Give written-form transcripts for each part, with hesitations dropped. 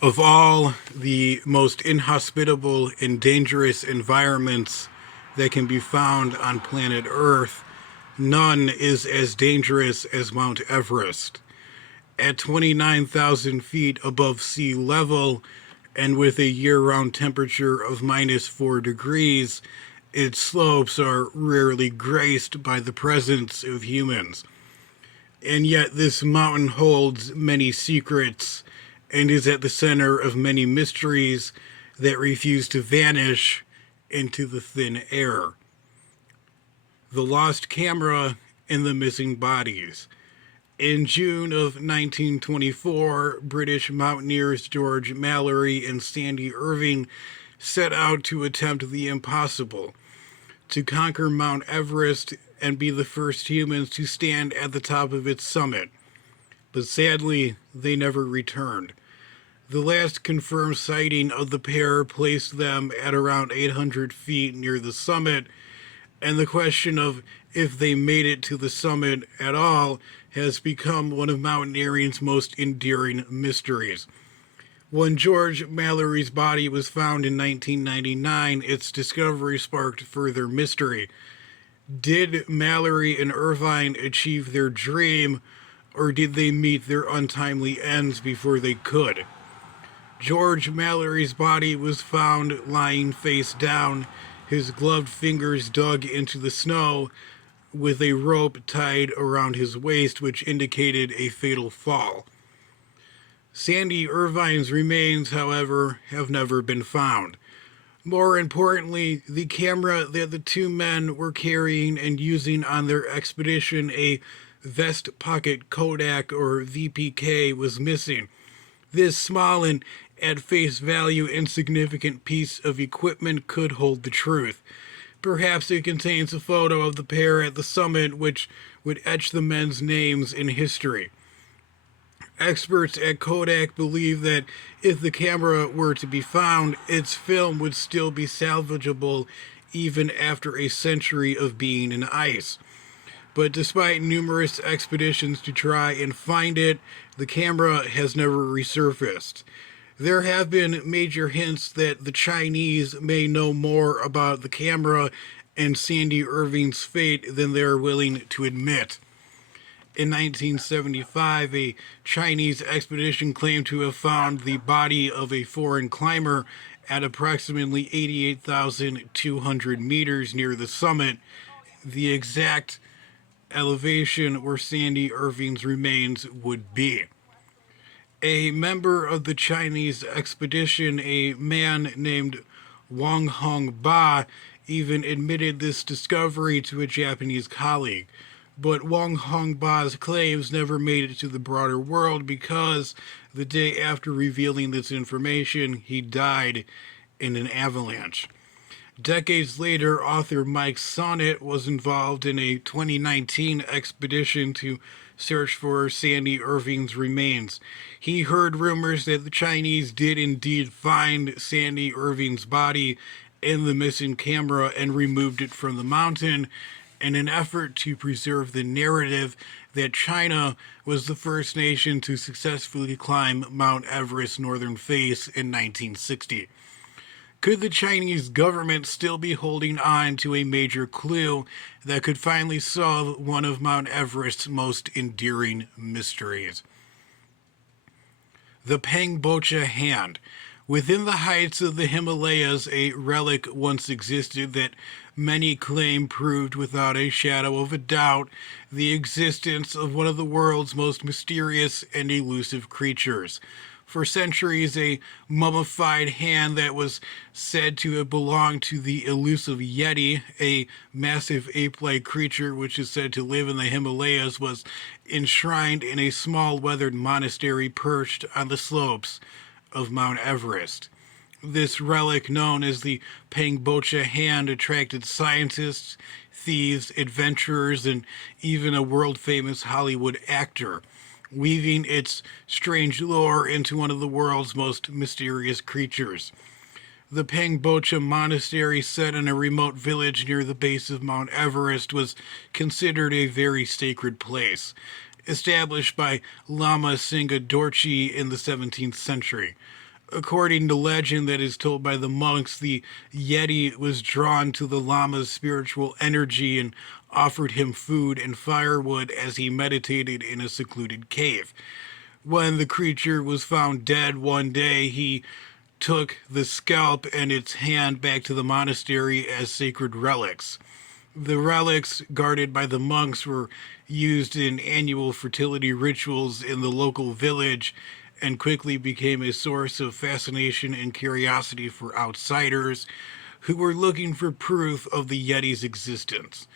Of all the most inhospitable and dangerous environments that can be found on planet Earth, none is as dangerous as Mount Everest. At 29,000 feet above sea level and with a year round temperature of -4 degrees, its slopes are rarely graced by the presence of humans. And yet, this mountain holds many secrets and is at the center of many mysteries that refuse to vanish into the thin air. The lost camera and the missing bodies. In June of 1924, British mountaineers George Mallory and Sandy Irving set out to attempt the impossible, to conquer Mount Everest and be the first humans to stand at the top of its summit. But sadly, they never returned. The last confirmed sighting of the pair placed them at around 800 feet near the summit, and the question of if they made it to the summit at all has become one of mountaineering's most endearing mysteries. When George Mallory's body was found in 1999, its discovery sparked further mystery. Did Mallory and Irvine achieve their dream, or did they meet their untimely ends before they could? George Mallory's body was found lying face down, his gloved fingers dug into the snow, with a rope tied around his waist, which indicated a fatal fall. Sandy Irvine's remains, however, have never been found. More importantly, the camera that the two men were carrying and using on their expedition, a vest pocket Kodak or VPK, was missing. This small and at face value insignificant piece of equipment could hold the truth. Perhaps it contains a photo of the pair at the summit, which would etch the men's names in history. Experts at Kodak believe that if the camera were to be found, its film would still be salvageable even after a century of being in ice. But despite numerous expeditions to try and find it, the camera has never resurfaced. There have been major hints that the Chinese may know more about the camera and Sandy Irving's fate than they are willing to admit. In 1975, a Chinese expedition claimed to have found the body of a foreign climber at approximately 88,200 meters near the summit, the exact elevation where Sandy Irving's remains would be. A member of the Chinese expedition, a man named Wang Hongba, even admitted this discovery to a Japanese colleague. But Wang Hongba's claims never made it to the broader world because the day after revealing this information, he died in an avalanche. Decades later, author Mike Sonnet was involved in a 2019 expedition to search for Sandy Irving's remains. He heard rumors that the Chinese did indeed find Sandy Irving's body in the missing camera and removed it from the mountain in an effort to preserve the narrative that China was the first nation to successfully climb Mount Everest's northern face in 1960. Could the Chinese government still be holding on to a major clue that could finally solve one of Mount Everest's most endearing mysteries? The Pangbocha hand. Within the heights of the Himalayas, a relic once existed that many claim proved without a shadow of a doubt the existence of one of the world's most mysterious and elusive creatures. For centuries, a mummified hand that was said to have belonged to the elusive Yeti, a massive ape-like creature which is said to live in the Himalayas, was enshrined in a small weathered monastery perched on the slopes of Mount Everest. This relic, known as the Pangbocha hand, attracted scientists, thieves, adventurers, and even a world-famous Hollywood actor, weaving its strange lore into one of the world's most mysterious creatures. The Pangbocha Monastery, set in a remote village near the base of Mount Everest, was considered a very sacred place, established by Lama Singha Dorji in the 17th century. According to legend that is told by the monks, the Yeti was drawn to the Lama's spiritual energy and offered him food and firewood as he meditated in a secluded cave. When the creature was found dead one day, he took the scalp and its hand back to the monastery as sacred relics. The relics, guarded by the monks, were used in annual fertility rituals in the local village and quickly became a source of fascination and curiosity for outsiders who were looking for proof of the Yeti's existence.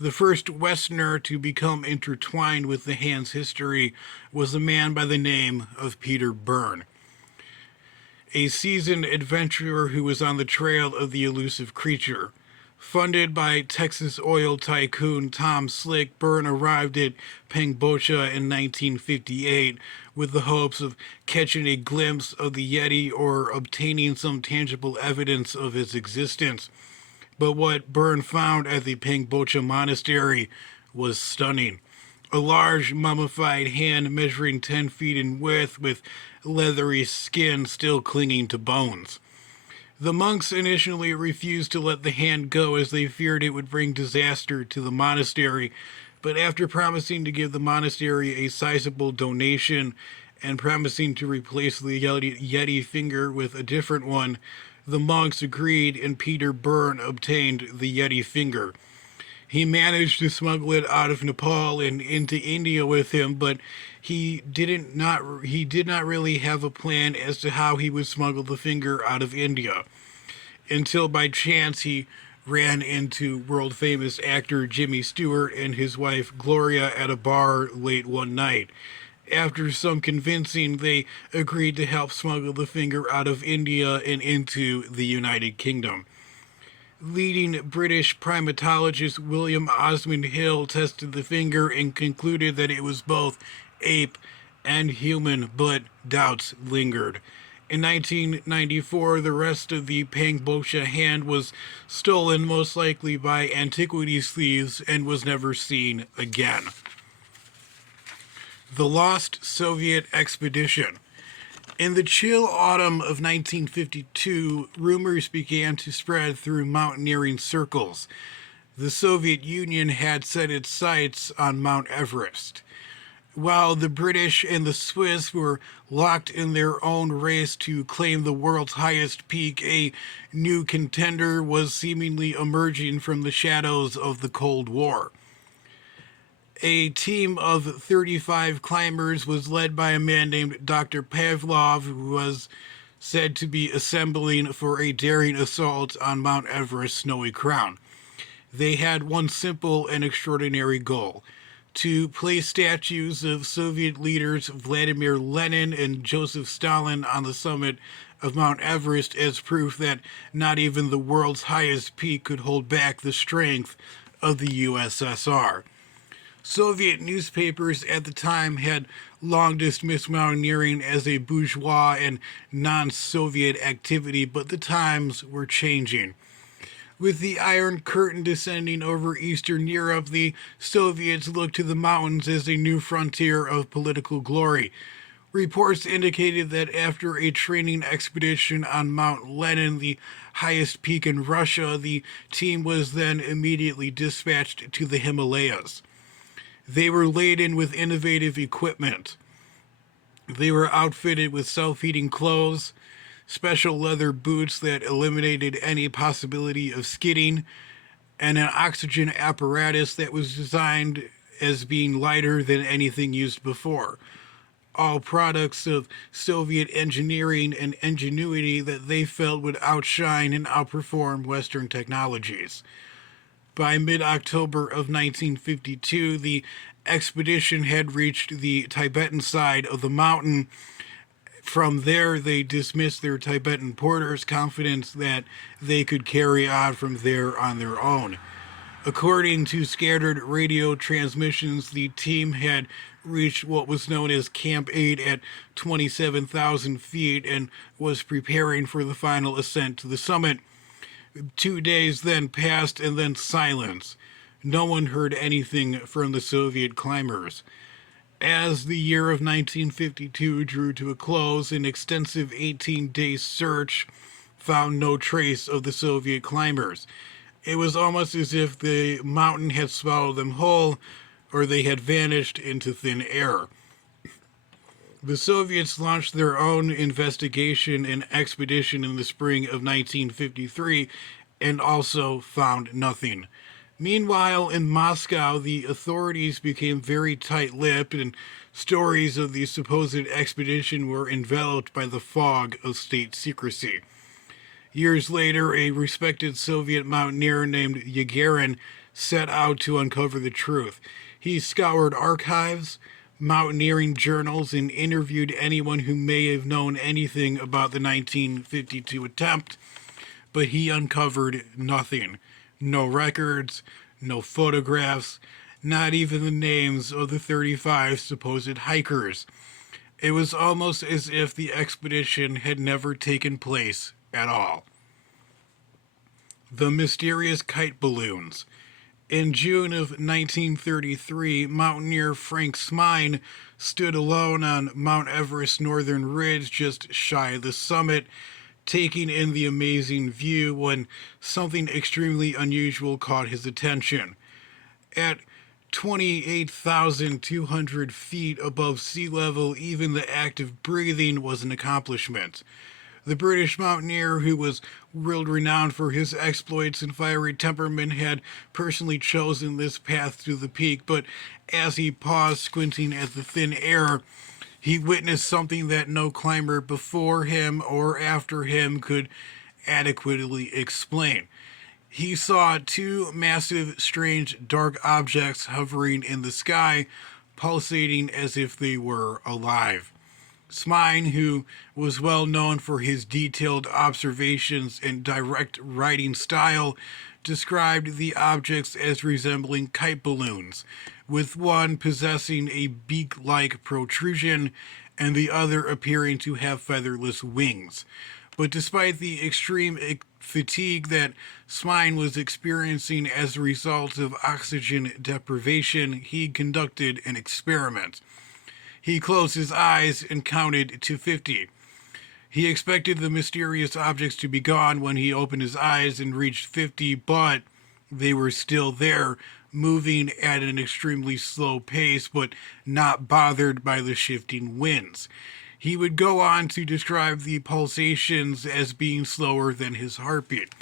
The first Westerner to become intertwined with the hand's history was a man by the name of Peter Byrne, a seasoned adventurer who was on the trail of the elusive creature. Funded by Texas oil tycoon Tom Slick, Byrne arrived at Pangbocha in 1958 with the hopes of catching a glimpse of the Yeti or obtaining some tangible evidence of its existence. But what Byrne found at the Pangbocha Monastery was stunning. A large mummified hand measuring 10 feet in width with leathery skin still clinging to bones. The monks initially refused to let the hand go as they feared it would bring disaster to the monastery, but after promising to give the monastery a sizable donation and promising to replace the Yeti finger with a different one, the monks agreed and Peter Byrne obtained the Yeti finger. He managed to smuggle it out of Nepal and into India with him, but he did not really have a plan as to how he would smuggle the finger out of India. Until by chance he ran into world famous actor Jimmy Stewart and his wife Gloria at a bar late one night. After some convincing, they agreed to help smuggle the finger out of India and into the United Kingdom. Leading British primatologist William Osmond Hill tested the finger and concluded that it was both ape and human, but doubts lingered. In 1994, the rest of the Pangbocha hand was stolen, most likely by antiquities thieves, and was never seen again. The Lost Soviet Expedition. In the chill autumn of 1952, rumors began to spread through mountaineering circles. The Soviet Union had set its sights on Mount Everest. While the British and the Swiss were locked in their own race to claim the world's highest peak, a new contender was seemingly emerging from the shadows of the Cold War. A team of 35 climbers was led by a man named Dr. Pavlov, who was said to be assembling for a daring assault on Mount Everest's snowy crown. They had one simple and extraordinary goal: to place statues of Soviet leaders Vladimir Lenin and Joseph Stalin on the summit of Mount Everest as proof that not even the world's highest peak could hold back the strength of the USSR. Soviet newspapers at the time had long dismissed mountaineering as a bourgeois and non-Soviet activity, but the times were changing. With the Iron Curtain descending over Eastern Europe, the Soviets looked to the mountains as a new frontier of political glory. Reports indicated that after a training expedition on Mount Lenin, the highest peak in Russia, the team was then immediately dispatched to the Himalayas. They were laden with innovative equipment. They were outfitted with self-heating clothes, special leather boots that eliminated any possibility of skidding, and an oxygen apparatus that was designed as being lighter than anything used before. All products of Soviet engineering and ingenuity that they felt would outshine and outperform Western technologies. By mid-October of 1952, the expedition had reached the Tibetan side of the mountain. From there, they dismissed their Tibetan porters, confident that they could carry on from there on their own. According to scattered radio transmissions, the team had reached what was known as Camp 8 at 27,000 feet and was preparing for the final ascent to the summit. 2 days then passed and then silence. No one heard anything from the Soviet climbers. As the year of 1952 drew to a close, an extensive 18-day search found no trace of the Soviet climbers. It was almost as if the mountain had swallowed them whole, or they had vanished into thin air. The Soviets launched their own investigation and expedition in the spring of 1953 and also found nothing. Meanwhile, in Moscow, the authorities became very tight lipped, and stories of the supposed expedition were enveloped by the fog of state secrecy. Years later, a respected Soviet mountaineer named Yagarin set out to uncover the truth. He scoured archives, mountaineering journals, and interviewed anyone who may have known anything about the 1952 attempt, but he uncovered nothing. No records, no photographs, not even the names of the 35 supposed hikers. It was almost as if the expedition had never taken place at all. The mysterious kite balloons. In June of 1933, mountaineer Frank Smine stood alone on Mount Everest's northern ridge just shy of the summit, taking in the amazing view when something extremely unusual caught his attention. At 28,200 feet above sea level, even the act of breathing was an accomplishment. The British mountaineer, who was world renowned for his exploits and fiery temperament, had personally chosen this path to the peak, but as he paused, squinting at the thin air, he witnessed something that no climber before him or after him could adequately explain. He saw two massive, strange, dark objects hovering in the sky, pulsating as if they were alive. Smine, who was well known for his detailed observations and direct writing style, described the objects as resembling kite balloons, with one possessing a beak like protrusion and the other appearing to have featherless wings. But despite the extreme fatigue that Smine was experiencing as a result of oxygen deprivation, he conducted an experiment. He closed his eyes and counted to 50. He expected the mysterious objects to be gone when he opened his eyes and reached 50, but they were still there, moving at an extremely slow pace, but not bothered by the shifting winds. He would go on to describe the pulsations as being slower than his heartbeat.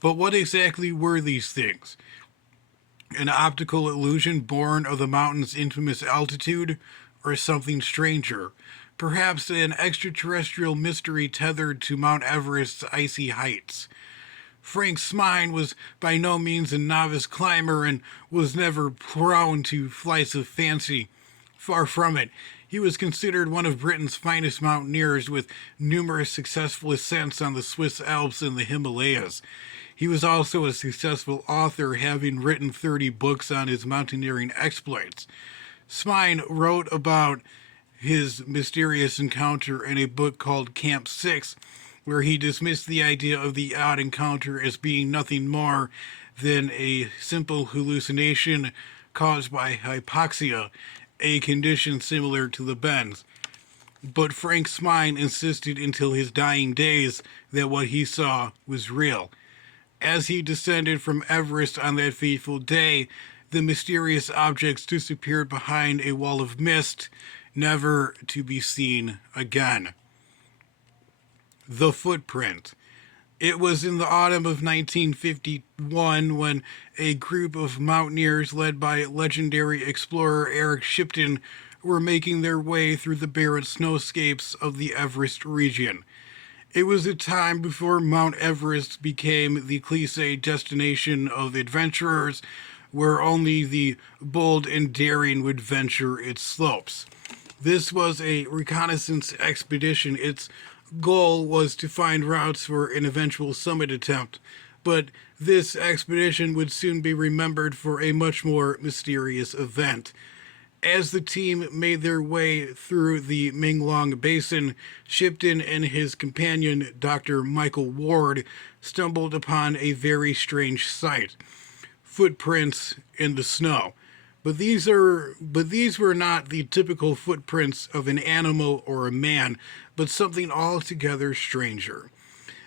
But what exactly were these things? An optical illusion born of the mountain's infamous altitude, or something stranger? Perhaps an extraterrestrial mystery tethered to Mount Everest's icy heights. Frank Smine was by no means a novice climber and was never prone to flights of fancy. Far from it. He was considered one of Britain's finest mountaineers, with numerous successful ascents on the Swiss Alps and the Himalayas. He was also a successful author, having written 30 books on his mountaineering exploits. Smine wrote about his mysterious encounter in a book called Camp 6, where he dismissed the idea of the odd encounter as being nothing more than a simple hallucination caused by hypoxia, a condition similar to the bends. But Frank Smine insisted until his dying days that what he saw was real. As he descended from Everest on that fateful day, the mysterious objects disappeared behind a wall of mist, never to be seen again. The footprint. It was in the autumn of 1951 when a group of mountaineers led by legendary explorer Eric Shipton were making their way through the barren snowscapes of the Everest region. It was a time before Mount Everest became the cliche destination of adventurers, where only the bold and daring would venture its slopes. This was a reconnaissance expedition. Its goal was to find routes for an eventual summit attempt, but this expedition would soon be remembered for a much more mysterious event. As the team made their way through the Minglong Basin, Shipton and his companion, Dr. Michael Ward, stumbled upon a very strange sight: footprints in the snow. But these were not the typical footprints of an animal or a man, but something altogether stranger.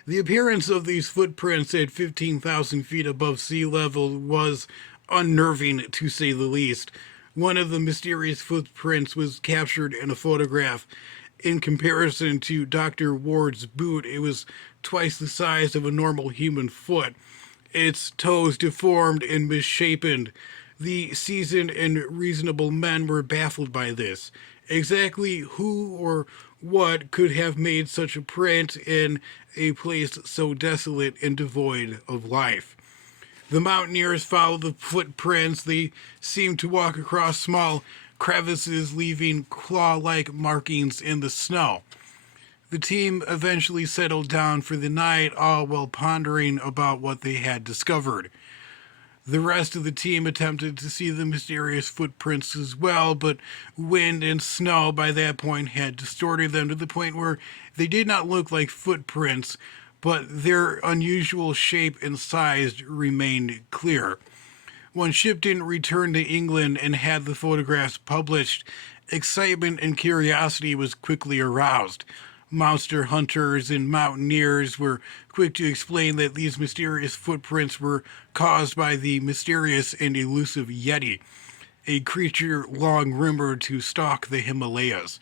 The appearance of these footprints at 15,000 feet above sea level was unnerving, to say the least. One of the mysterious footprints was captured in a photograph. In comparison to Dr. Ward's boot, it was twice the size of a normal human foot, its toes deformed and misshapen. The seasoned and reasonable men were baffled by this. Exactly who or what could have made such a print in a place so desolate and devoid of life? The mountaineers followed the footprints. They seemed to walk across small crevices, leaving claw like markings in the snow. The team eventually settled down for the night, all while pondering about what they had discovered. The rest of the team attempted to see the mysterious footprints as well, but wind and snow by that point had distorted them to the point where they did not look like footprints, but their unusual shape and size remained clear. When Shipton returned to England and had the photographs published, excitement and curiosity was quickly aroused. Monster hunters and mountaineers were quick to explain that these mysterious footprints were caused by the mysterious and elusive Yeti, a creature long rumored to stalk the Himalayas.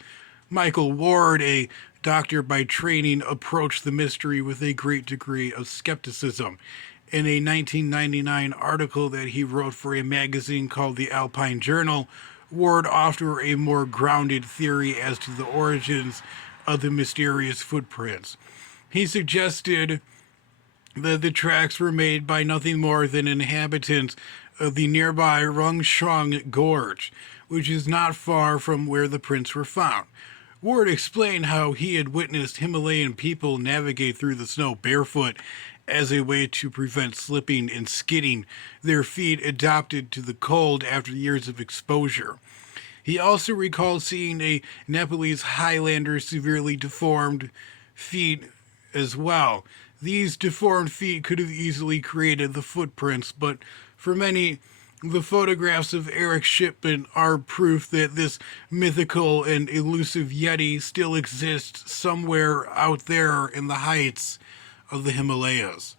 Michael Ward, a doctor by training, approached the mystery with a great degree of skepticism. In a 1999 article that he wrote for a magazine called the Alpine Journal, Ward offered a more grounded theory as to the origins of the mysterious footprints. He suggested that the tracks were made by nothing more than inhabitants of the nearby Rungshrong Gorge, which is not far from where the prints were found. Ward explained how he had witnessed Himalayan people navigate through the snow barefoot as a way to prevent slipping and skidding, their feet adapted to the cold after years of exposure. He also recalled seeing a Nepalese Highlander severely deformed feet as well. These deformed feet could have easily created the footprints, but for many, the photographs of Eric Shipman are proof that this mythical and elusive Yeti still exists somewhere out there in the heights of the Himalayas.